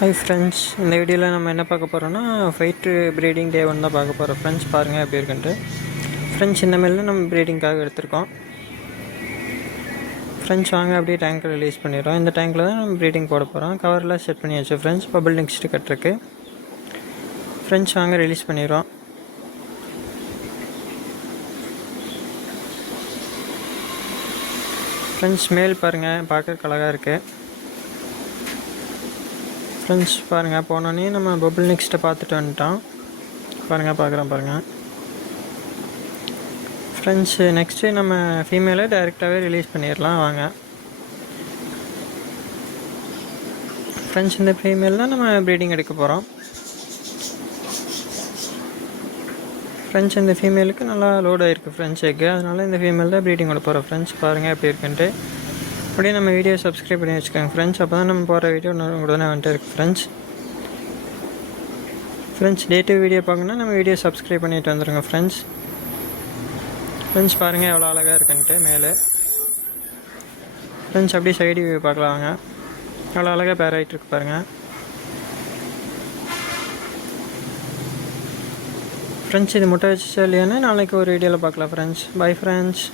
Hi friends, இந்த வீடியோவில் நம்ம என்ன பார்க்க போகிறோம்னா ஃபைட்ரு ப்ரீடிங் டே 1 தான் பார்க்க போகிறோம் ஃப்ரெண்ட்ஸ். பாருங்கள் எப்படி இருக்குன்ட்டு. ஃப்ரெண்ட்ஸ், இந்த மேலே நம்ம ப்ரீடிங்காக எடுத்திருக்கோம் ஃப்ரெண்ட்ஸ். வாங்க அப்படியே டேங்க்கில் ரிலீஸ் பண்ணிடுறோம். இந்த டேங்க்கில் தான் நம்ம ப்ரீடிங் போட போகிறோம். கவரில் செட் பண்ணியாச்சு ஃப்ரெண்ட்ஸ். பபிள் நெக்ஸ்ட்டு கட்டிருக்கு ஃப்ரெண்ட்ஸ். வாங்க ரிலீஸ் பண்ணிடுறோம். ஃப்ரெண்ட்ஸ், மேல் பாருங்கள், பார்க்க அழகாக இருக்குது ஃப்ரெண்ட்ஸ். பாருங்கள், போனோன்னே நம்ம பபிள் நெக்ஸ்ட்டை பார்த்துட்டு வந்துட்டோம். பாருங்கள் ஃப்ரெண்ட்ஸ். நெக்ஸ்ட்டு நம்ம ஃபீமேலை டைரெக்டாகவே ரிலீஸ் பண்ணிடலாம் வாங்க ஃப்ரெண்ட்ஸ். இந்த ஃபீமேல் தான் நம்ம ப்ரீடிங் எடுக்க போகிறோம் ஃப்ரெண்ட்ஸ். இந்த ஃபீமேலுக்கு நல்லா லோட் ஆகிருக்கு ஃப்ரெண்ட்ஸ் எக்கு, அதனால் இந்த ஃபீமேல் தான் ப்ரீடிங் கொடுக்க போகிறோம் ஃப்ரெண்ட்ஸ். பாருங்கள் எப்படி இருக்குன்ட்டு. அப்படியே நம்ம வீடியோ சப்ஸ்கிரைப் பண்ணி வச்சுக்கோங்க ஃப்ரெண்ட்ஸ். அப்போ தான் நம்ம போகிற வீடியோ உடனே வந்துட்டு இருக்குது ஃப்ரெண்ட்ஸ். டே2 வீடியோ பார்க்கணுன்னா நம்ம வீடியோ சப்ஸ்கிரைப் பண்ணிட்டு வந்துடுங்க ஃப்ரெண்ட்ஸ். பாருங்கள் எவ்வளோ அழகாக இருக்குன்ட்டு மேலே ஃப்ரெண்ட்ஸ். அப்படியே சைடு வியூ பார்க்கலாம் வாங்க. எவ்வளோ அழகாக பேர் ஆகிட்டு இருக்கு பாருங்கள் ஃப்ரெண்ட்ஸ். இது முட்டை வச்சு இல்லையானு நாளைக்கு ஒரு வீடியோவில் பார்க்கலாம் ஃப்ரெண்ட்ஸ். Bye friends.